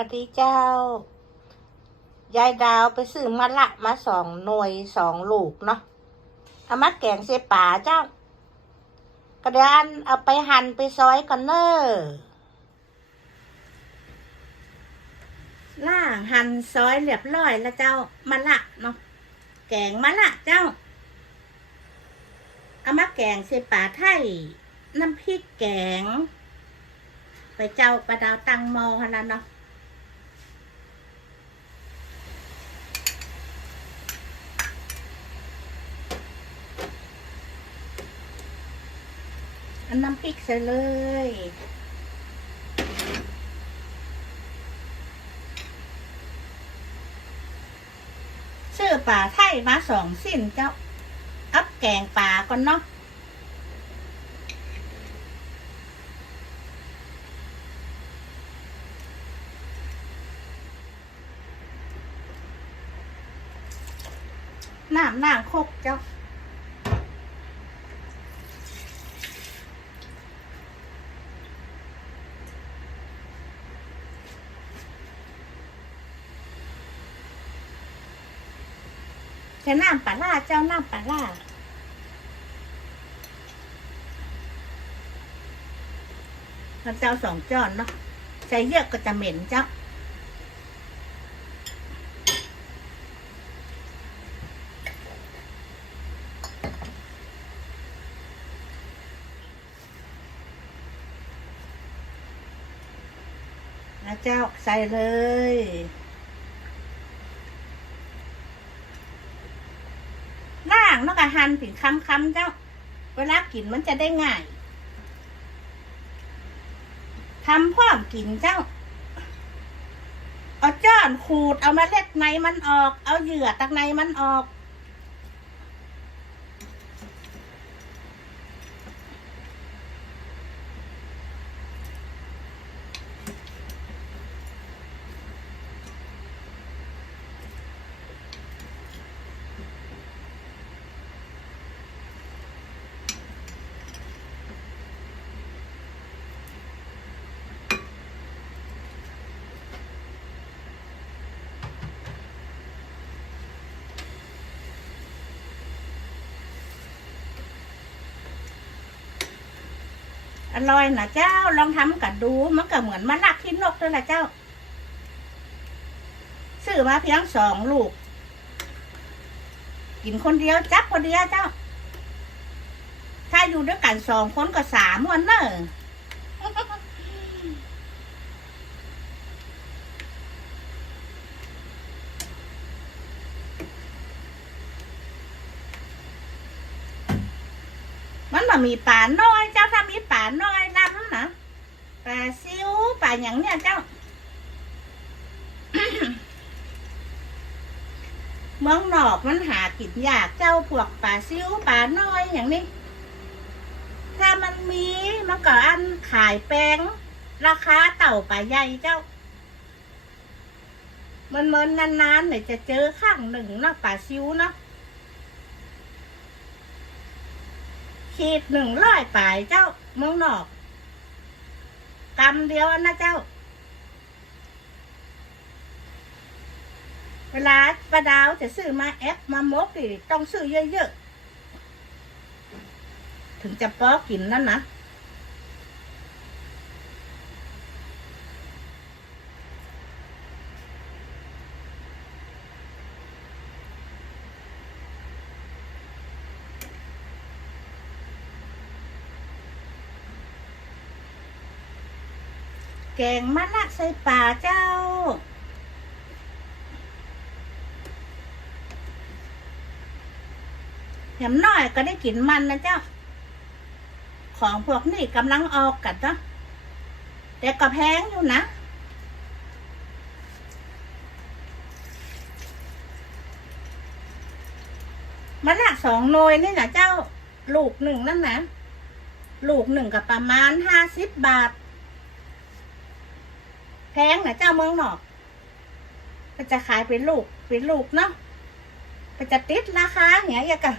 วัสดีเจ้า ยายดาวไปซื้อมะละมาสองหน่วยสองลูกเนาะเอามาแกงเสป่าเจ้ากระเดยวอันเอาไปหั่นไปซอยกันเนอล่างหั่นซอยเรียบร้อยแล้วเจ้ามะละเนาะแกงมะละเจ้าเอามาแกงเสป่าไทยน้ำพริกแกง ไปเจ้าประดาวตังโมขนาดเนาะ น้ำพริกใส่เลยซื้อป่าไทยมาสองสิ้นเจ้า อับแกงป่าก่อนเนาะน้ำน้ำคกเจ้า ใช้น้ำปลาล่าเจ้าน้ำปลาล่าแล้วเจ้าสองจอนเนาะใช้เยอะก็จะเหม็นเจ้านะเจ้าใส่เลย ล่างแล้วก็หั่นถึงคำคำๆเจ้า เวลากินมันจะได้ง่ายทำพร้อมกินเจ้า เอาจ้อนขูดเอามาเล็ดในมันออก เอาเหยื่อตักในมันออก อร่อยนะเจ้า ลองทำกันดู มันก็เหมือนมะลักที่นกเลยนะเจ้า ซื้อมาเพียงสองลูก กินคนเดียวจับคนเดียวเจ้า ถ้าอยู่ด้วยกันสองคนก็สามวันเนอะามีป่าน้อย เจ้าถ้ามีป่าน้อยล้ำนะป่าซิวป่าอย่างเนี้ยเจ้า เมืองนอกมันหากินยากเจ้าพวกป่าซิวป่าน้อยอย่างนี้ ถ้ามันมีมันก็อันขายแปลง ราคาเต่าป่าใหญ่เจ้ามันเมินนานๆเนี่ยจะเจอข้างหนึ่งนะป่าซิวเนาะ ขีดหนึ่งร้อยปลายเจ้าเมืองนอกกำเดียวนะเจ้า เวลาประดาวจะซื้อมาแอปมามกดิต้องซื้อเยอะๆ ถึงจะป้อกินนั่นนะ แกงมะละใส่ป่าเจ้า แถมน้อยก็ได้กินมันนะเจ้า ของพวกนี้กำลังออกกันเนาะแต่ก็แพงอยู่นะมะละสองหน่วยนี่นะเจ้า ลูกหนึ่งนั่นนะ ลูกหนึ่งกับประมาณห้าสิบบาท แพงนะเจ้าเมืองหนอกมันจะขายเป็นลูกเป็นลูกเนาะมันจะติดราคาอย่างเงี้กะ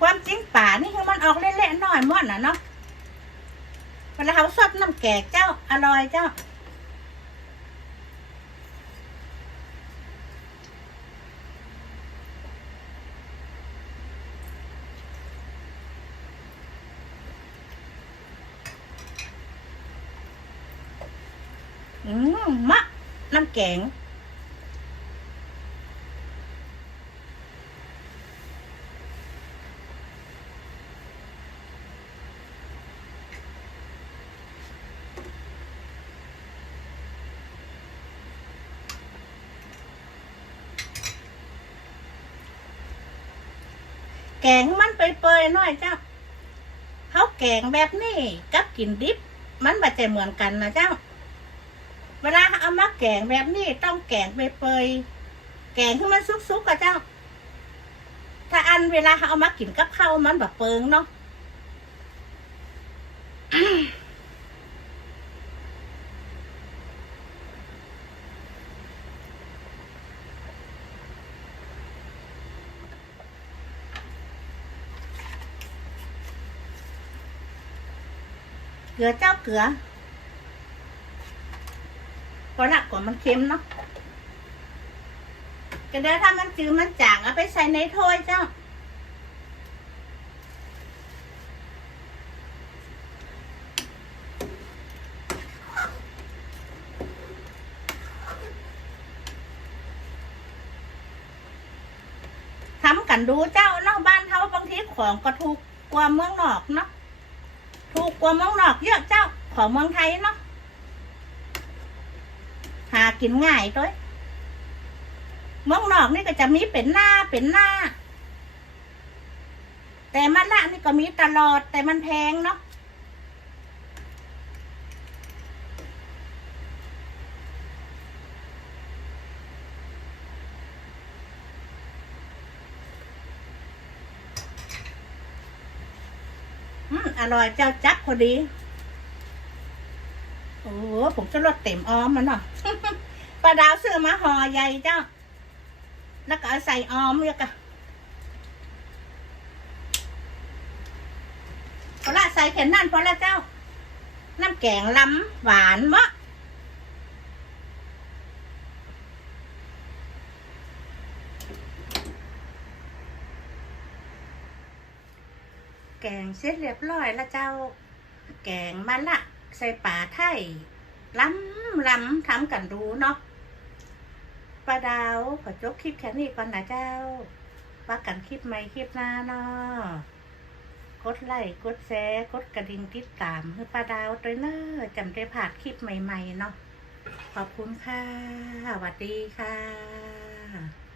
ความจริงป่านี่คือมันออกเละๆหน่อยมดนะเนาะเวลาเขาซดน้ำแกงเจ้าอร่อยเจ้า อืมมะ น้ำแกงแกงมันเปื่อยๆหน่อยเจ้าเขาแกงแบบนี้กับกินดิบ มันบ่จเหมือนกันนะเจ้า เวลาเอามาแกงแบบนี้ต้องแกงเปื่อยๆแกงให้มันซุกๆกับเจ้า ถ้าอันเวลาเอามากินกับข้าวมันแบบเปิงเนาะเกลือเจ้าเกลือ พอละกว่ามันเค็มเนาะก็เดี๋ยวถ้ามันจืดมันจางเอาไปใส่ในถ้วยเจ้าทำกันดูเจ้าเนาะบ้านเขาบางทีของก็ถูกกว่าเมืองนอกเนาะถูกกว่าเมืองนอกเยอะเจ้าของเมืองไทยเนาะากินง่ายด้วยมองนอกนี่ก็จะมีเป็นหน้าเป็นหน้า แต่มันละนี่ก็มีตลอด แต่มันแพงเนาะอืมอร่อยเจ้าจักพอดี อ้ผมจะรสเต็มออมมันเนาะปลาดาวซื้อมาห่อใหญ่เจ้า แล้วก็ใส่ออมเนี่ยกะพอละใส่แค่นั้นพอละเจ้า น้ำแกงล้ำหวานมะแกงเสร็จเรียบร้อยแล้วเจ้า แกงมะละ ใส่ป่าไทยล้ำล้ำทำกันดูเนาะปลาดาวขอจบคลิปแค่นี้ก่อนนะเจ้าว่ากันคลิปใหม่คลิปหน้าเนาะกดไลค์กดแชร์กดกระดิ่งติดตามให้ปลาดาวด้วยเนอะจำได้ผ่านคลิปใหม่ ๆ เนาะขอบคุณค่ะสวัสดีค่ะ